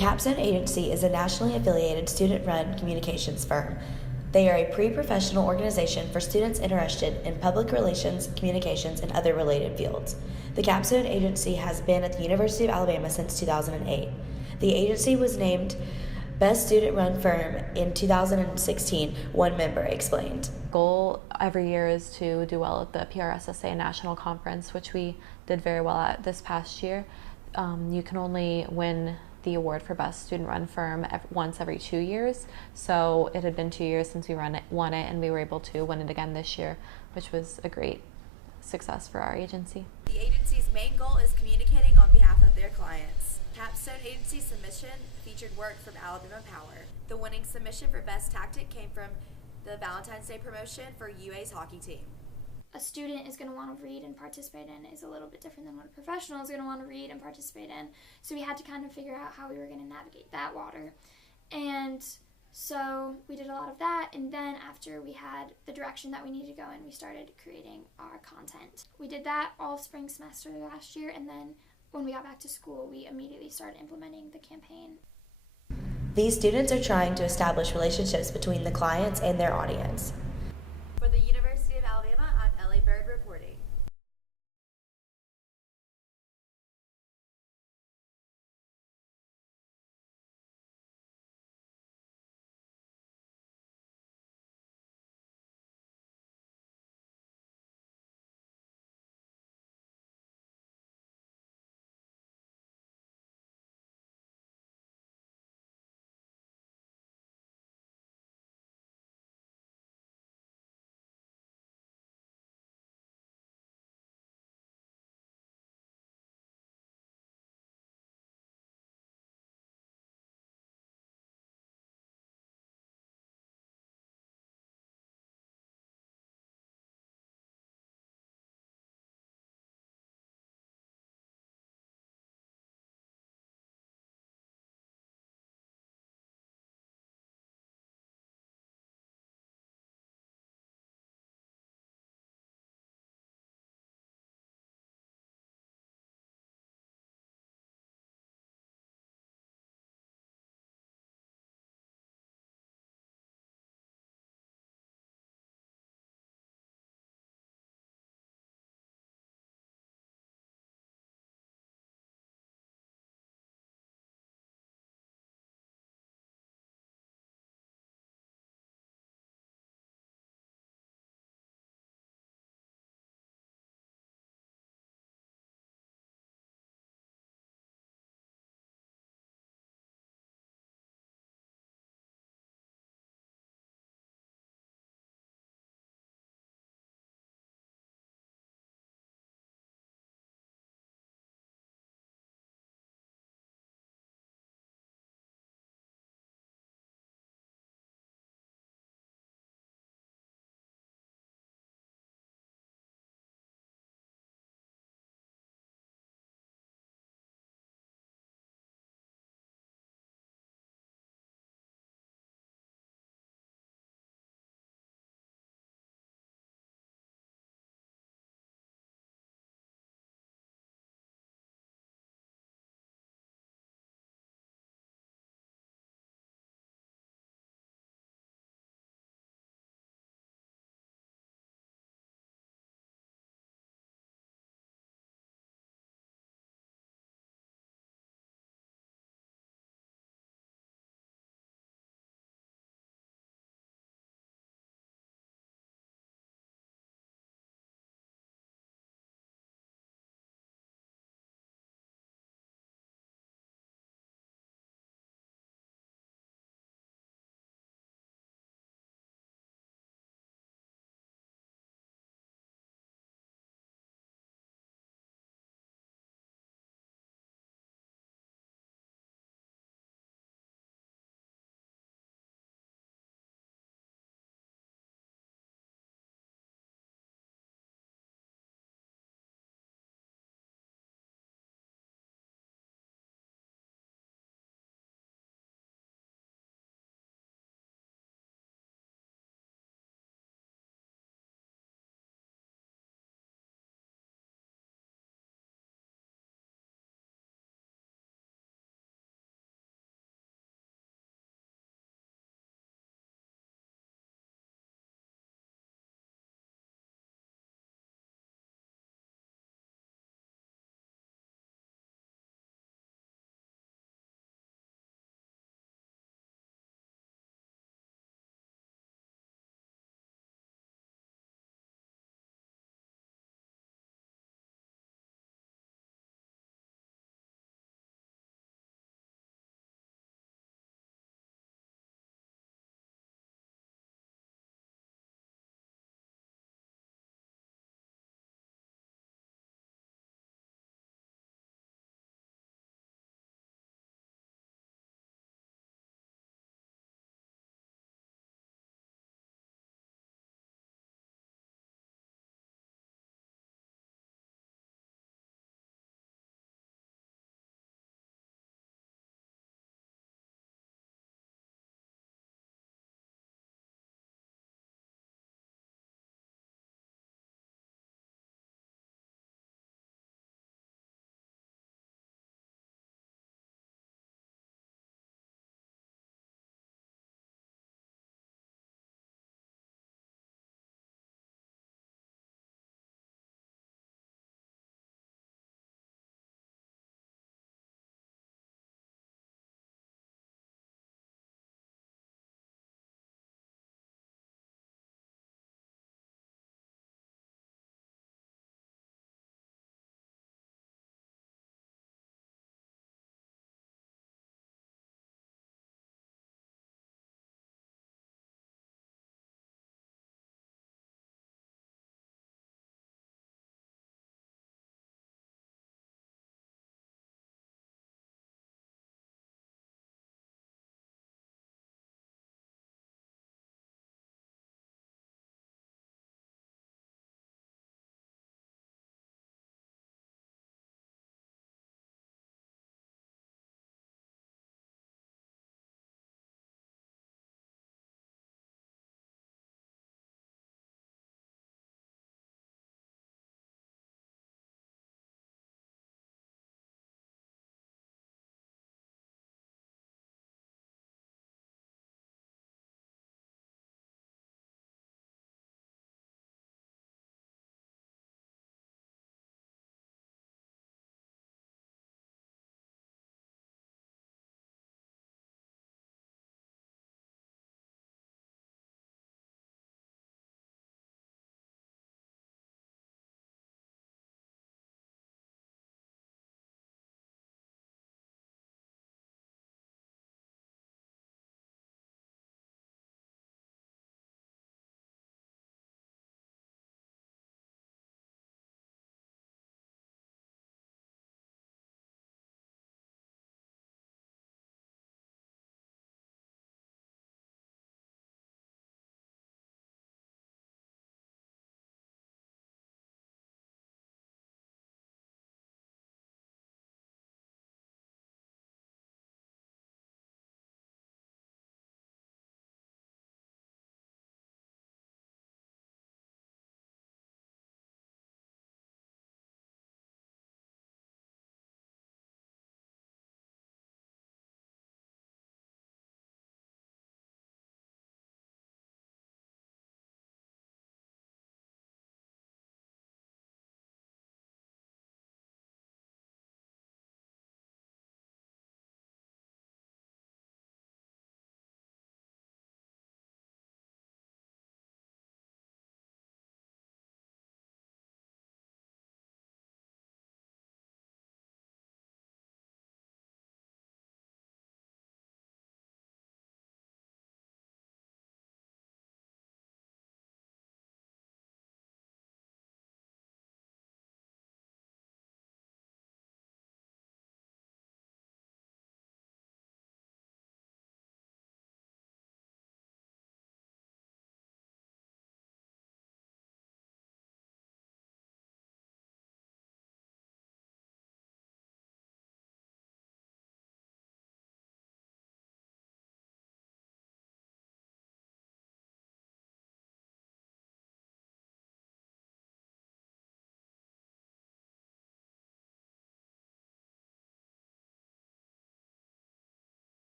Capstone Agency is a nationally affiliated student-run communications firm. They are a pre-professional organization for students interested in public relations, communications, and other related fields. The Capstone Agency has been at the University of Alabama since 2008. The agency was named Best Student-Run Firm in 2016, one member explained. Goal every year is to do well at the PRSSA National Conference, which we did very well at this past year. You can only win the award for Best Student-Run Firm once every 2 years. So it had been 2 years since we won it, and we were able to win it again this year, which was a great success for our agency. The agency's main goal is communicating on behalf of their clients. Capstone Agency submission featured work from Alabama Power. The winning submission for Best Tactic came from the Valentine's Day promotion for UA's hockey team. A student is going to want to read and participate in is a little bit different than what a professional is going to want to read and participate in. So we had to kind of figure out how we were going to navigate that water. And so we did a lot of that, and then after we had the direction that we needed to go in, we started creating our content. We did that all spring semester last year, and then when we got back to school, we immediately started implementing the campaign. These students are trying to establish relationships between the clients and their audience. For the University of Alabama, I'm Ellie Bird reporting.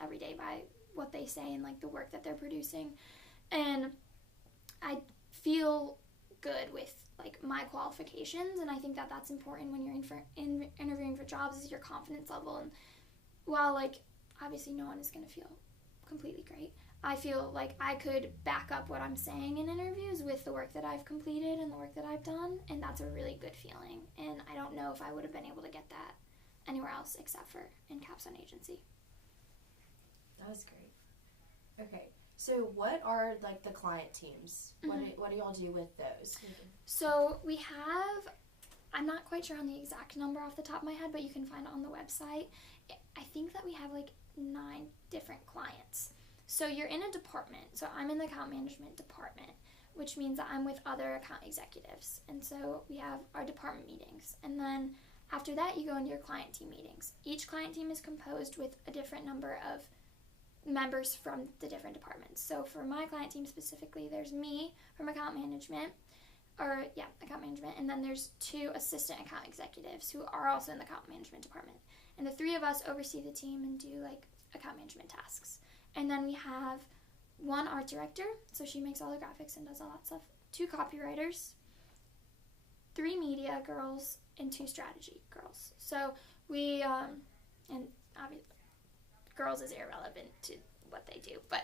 every day by what they say and like the work that they're producing. And I feel good with like my qualifications, and I think that that's important when you're interviewing for jobs, is your confidence level. And while like obviously no one is going to feel completely great, I feel like I could back up what I'm saying in interviews with the work that I've completed and the work that I've done, and that's a really good feeling. And I don't know if I would have been able to get that anywhere else except for in Capstone Agency. That was great. Okay, so what are like the client teams? What do y'all do with those? So we have, I'm not quite sure on the exact number off the top of my head, but you can find it on the website. I think that we have like 9 different clients. So you're in a department. So I'm in the account management department, which means that I'm with other account executives. And so we have our department meetings. And then after that, you go into your client team meetings. Each client team is composed with a different number of members from the different departments. So for my client team specifically, there's me from account management, and then there's 2 assistant account executives who are also in the account management department. And the 3 of us oversee the team and do like account management tasks. And then we have 1 art director, so she makes all the graphics and does all that stuff, 2 copywriters, 3 media girls, and 2 strategy girls. So we, and obviously girls is irrelevant to what they do, but,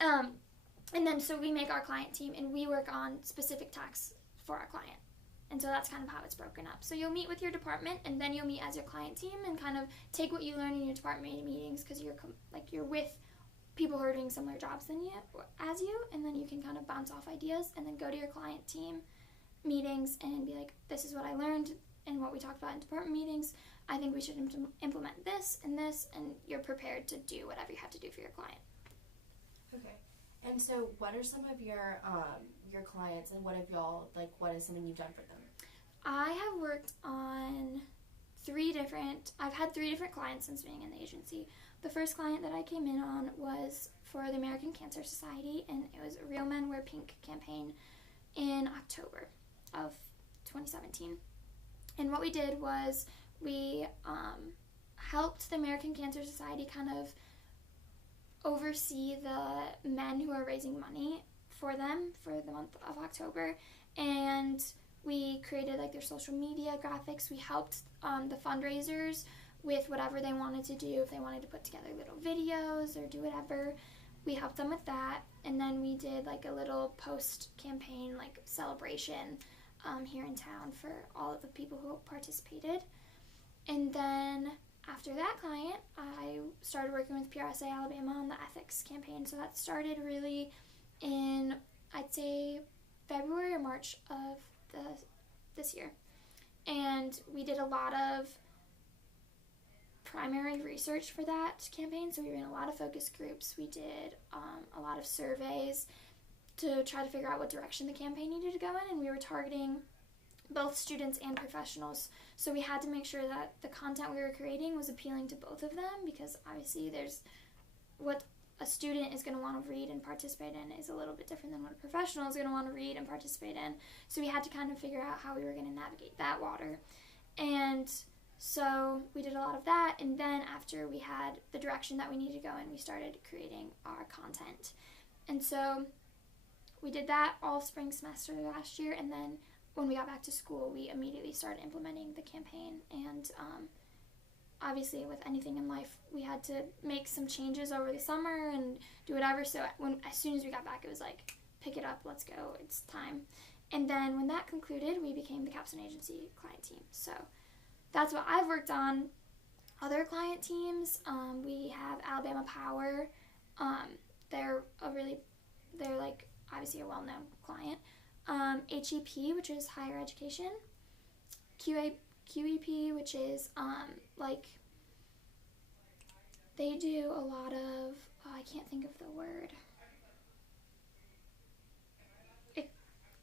and then so we make our client team and we work on specific tasks for our client. And so that's kind of how it's broken up. So you'll meet with your department, and then you'll meet as your client team and kind of take what you learn in your department meetings, because you're with people who are doing similar jobs as you, and then you can kind of bounce off ideas and then go to your client team meetings and be like, this is what I learned and what we talked about in department meetings. I think we should implement this, and you're prepared to do whatever you have to do for your client. Okay. And so what are some of your clients, and what is something you've done for them? I have worked on I've had 3 different clients since being in the agency. The first client that I came in on was for the American Cancer Society, and it was a Real Men Wear Pink campaign in October of 2017. And what we did was we helped the American Cancer Society kind of oversee the men who are raising money for them for the month of October, and we created like their social media graphics. We helped the fundraisers with whatever they wanted to do. If they wanted to put together little videos or do whatever, we helped them with that. And then we did like a little post-campaign like celebration here in town for all of the people who participated. And then after that client, I started working with PRSA Alabama on the ethics campaign. So that started really in, I'd say, February or March of this year. And we did a lot of primary research for that campaign. So we ran a lot of focus groups. We did a lot of surveys to try to figure out what direction the campaign needed to go in. And we were targeting both students and professionals. So we had to make sure that the content we were creating was appealing to both of them, because obviously there's what a student is going to want to read and participate in is a little bit different than what a professional is going to want to read and participate in. So we had to kind of figure out how we were going to navigate that water. And so we did a lot of that, and then after we had the direction that we needed to go in, we started creating our content. And so we did that all spring semester last year, and then when we got back to school, we immediately started implementing the campaign. And obviously with anything in life, we had to make some changes over the summer and do whatever. So as soon as we got back, it was like, pick it up, let's go, it's time. And then when that concluded, we became the Capstone Agency client team. So that's what I've worked on. Other client teams, we have Alabama Power. They're like obviously a well-known client. HEP, which is higher education. QEP, which is they do a lot of, I can't think of the word,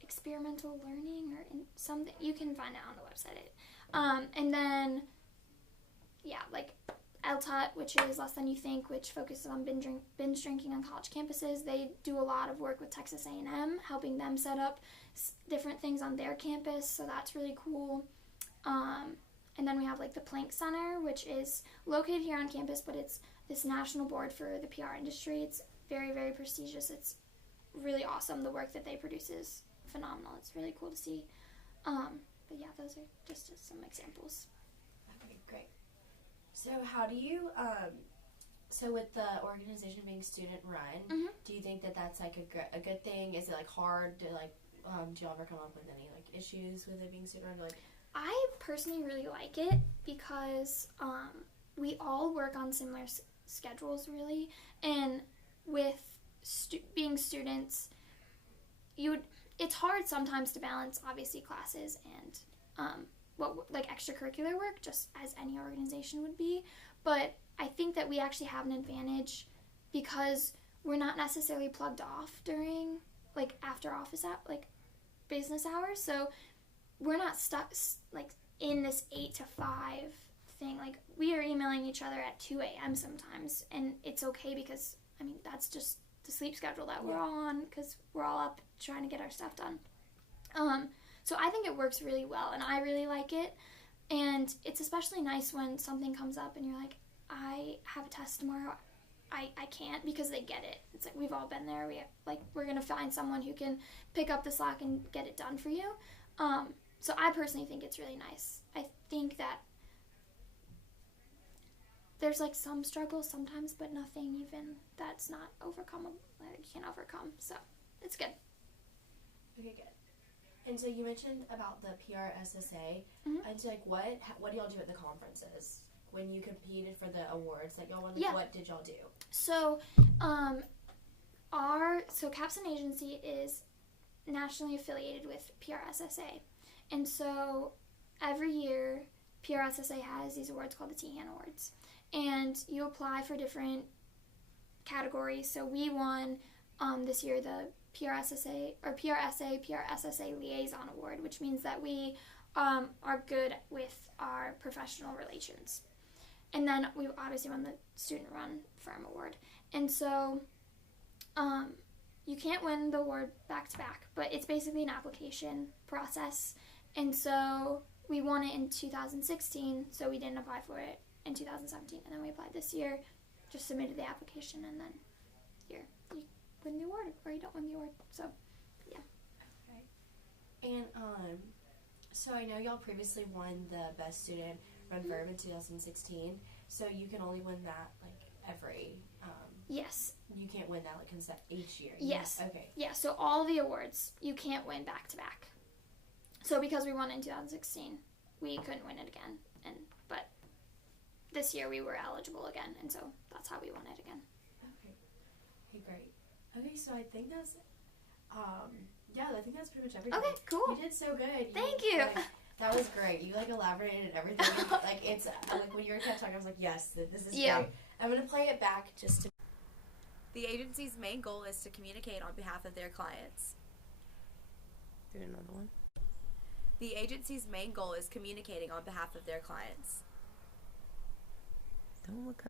experimental learning or something. You can find it on the website. And then LTUT, which is Less Than You Think, which focuses on binge drinking on college campuses. They do a lot of work with Texas A&M, helping them set up different things on their campus, so that's really cool. And then we have the Planck Center, which is located here on campus, but it's this national board for the PR industry. It's very, very prestigious. It's really awesome. The work that they produce is phenomenal. It's really cool to see. But yeah, those are just some examples. Okay, great. So how do you, so with the organization being student run, do you think that that's like a good thing? Is it like hard to like, do you ever come up with any like issues with it being student run? Like, I personally really like it because we all work on similar schedules, really, and with being students, it's hard sometimes to balance obviously classes and like extracurricular work, just as any organization would be. But I think that we actually have an advantage because we're not necessarily plugged off during like after office like business hours, so we're not stuck like in this 8 to 5 thing. Like, we are emailing each other at 2 a.m. sometimes, and it's okay because, I mean, that's just the sleep schedule that we're all on because we're all up trying to get our stuff done. So I think it works really well, and I really like it. And it's especially nice when something comes up and you're like, I have a test tomorrow. I can't, because they get it. It's like, we've all been there. We're going to find someone who can pick up the slack and get it done for you. So I personally think it's really nice. I think that there's like some struggles sometimes, but nothing even that's not overcomable, that you can overcome. So it's good. okay, good. And so you mentioned about the PRSSA, and so like what do y'all do at the conferences when you competed for the awards? Like y'all won, what did y'all do? So, Capstone Agency is nationally affiliated with PRSSA. And so every year, PRSSA has these awards called the THAN Awards. And you apply for different categories. So we won this year the PRSA Liaison Award, which means that we are good with our professional relations. And then we obviously won the Student Run Firm Award. And so you can't win the award back-to-back, but it's basically an application process. And so we won it in 2016, so we didn't apply for it in 2017. And then we applied this year, just submitted the application, and then you win the award or you don't win the award. So, yeah. Okay. And so I know y'all previously won the Best Student Run Firm in 2016, so you can only win that like every yes. You can't win that like each year. Yes. Okay. Yeah, so all the awards you can't win back to back. So because we won in 2016, we couldn't win it again. But this year we were eligible again, and so that's how we won it again. Okay. Okay, great. Okay, so I think that's I think that's pretty much everything. Okay, cool. You did so good. Thank you. Like, that was great. You like elaborated everything. Like it's like when you were talking, I was like, yes, this is great. I'm gonna play it back just to. The agency's main goal is to communicate on behalf of their clients. Do another one. The agency's main goal is communicating on behalf of their clients. Don't look up.